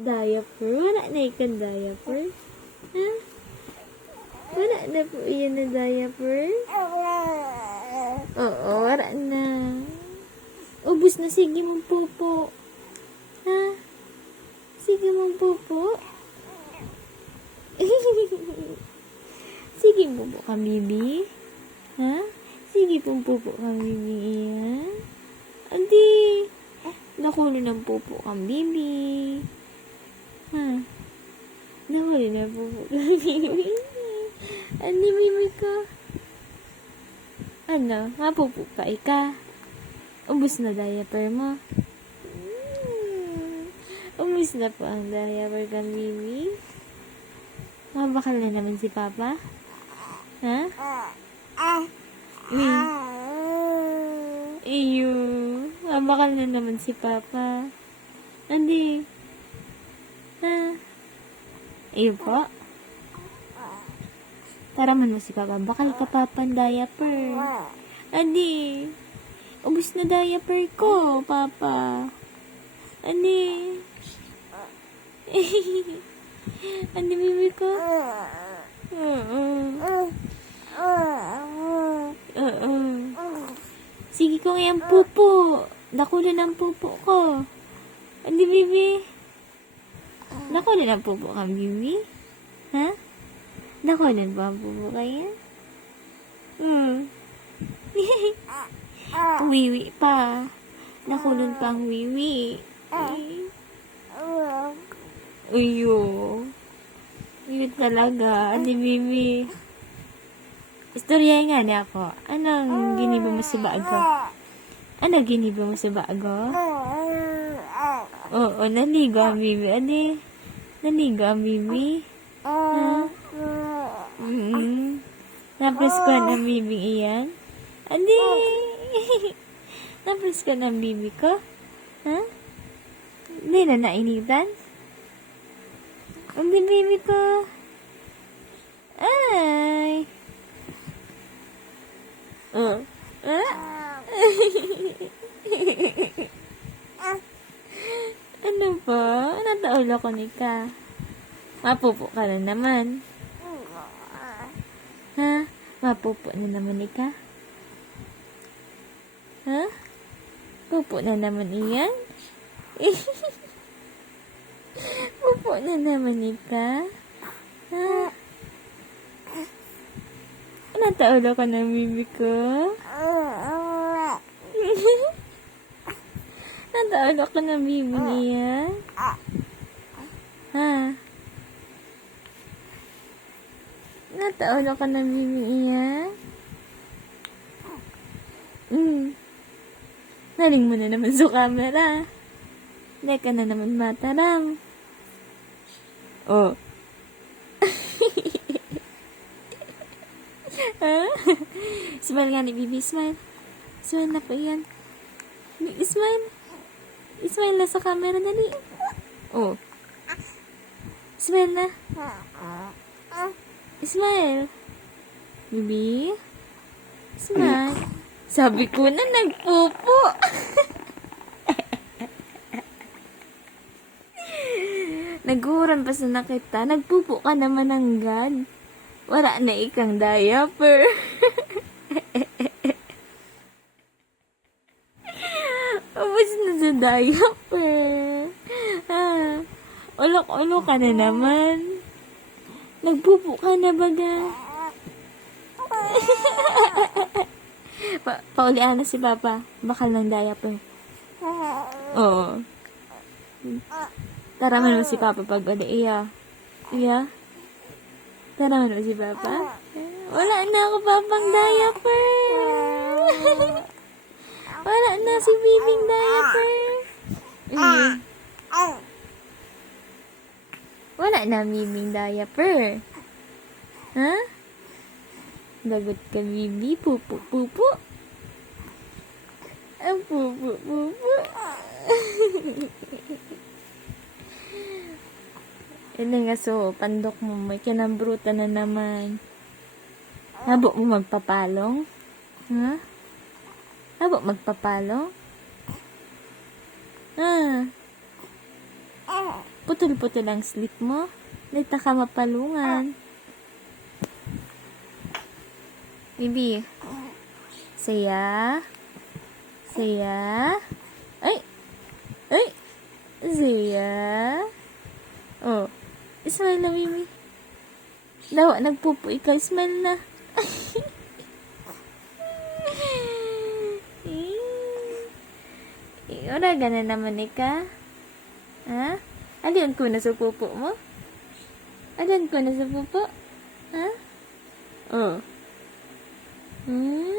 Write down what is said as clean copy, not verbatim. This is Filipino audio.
Diaper? Wala na ikang diaper? Ha? Wala na po iyan na diaper? Oo, wala na. Ubus na, sige mong pupo. Ha? Sige mong pupo. Sige pupo ka, bibi. Ha? Sige pong pupo ka, bibi. Iyan. Andi. Nakulo ng pupo kang bibi. Ha? Nakulo na pupo kang bibi. Andi, bibi ka. Ano? Mapupo ka, ika. Ubus na diaper mo. Ubus na po ang diaper kang bibi. Mabakal na naman si Papa. Ha? Iyo. Mabakal na naman si Papa. Andi. Ha? Iyo po. Taraman mo si Papa. Bakal ka Papa diaper. Andi. Ubus na diaper ko, Papa. Andi. Andi, bibi ko. Sige ko ngayon pupo. Nakulo ng pupo ko. Andi, bibi. Nakulo ng pupo kang bibi. Ha? Nakulo ba ang pupo kaya? Wiwi pa. Nakulon pa ang wiwi. Uyo. Yun talaga. Andi, bibi. Istorya nga niya ako. Anong giniba mo sa bago? Anong giniba mo sa bago? Oo, naligo ang bibi. Andi, naligo ang bibi. Ha? Napres ko ng bibi iyan. Andi. Napres ko ng bibi ko. Ha? Hindi na nainitan? Ang bibi ko. Ay. Ano ba? Nataulo ko ni ka. Mapupo ka na naman. Ha? Mapupo na naman ni ka? Ha? Pupo na naman iyan? Pupo na naman ni ka? Ha? Nataulo ka ng bibi ko? Nataulo ka ng bibi niya? Ha? Nataulo ka ng bibi niya? Naling mo na naman sa camera. Hindi ka na naman mataram. Oh. Smile nga ni Bibi, smile. Smile na po yan. Smile. Smile na sa camera, dali. Oh. Smile na. Smile. Bibi. Smile. Sabi ko na nagpupo. Naguran pa sa nakita. Nagpupo ka naman ng God. Wala na ikang diaper. Ubus na sa diaper. Ulok-ulok ka na naman. Nagpupo ka na baga. Paulian na si Papa. Bakal ng diaper. Oo. Taraman mo si Papa pag wala iya. Iya? Taraman mo si Papa. Wala na ako Papang diaper. Wala na si Bibing diaper. Wala na Bibing diaper. Ha? Lagot ka, Bibi. Pupo, pupo. Ang pupo, pupo. Yan nga, so, pandok mo. May kinambruta na naman. Habo mo magpapalong? Ha? Habo magpapalong? Ha? Putol-putol ang sleep mo. Dito ka mapalungan. Bibi. Saya. Saya. Ay. Ay. Saya. Oh. Smile na, Bibi. Dawa, nagpupo ikaw. Smile na. Ora, gana naman ika. Ha? Alin ko na sa pupo mo? Alin ko na sa pupo? Ha? Oh. Hmm.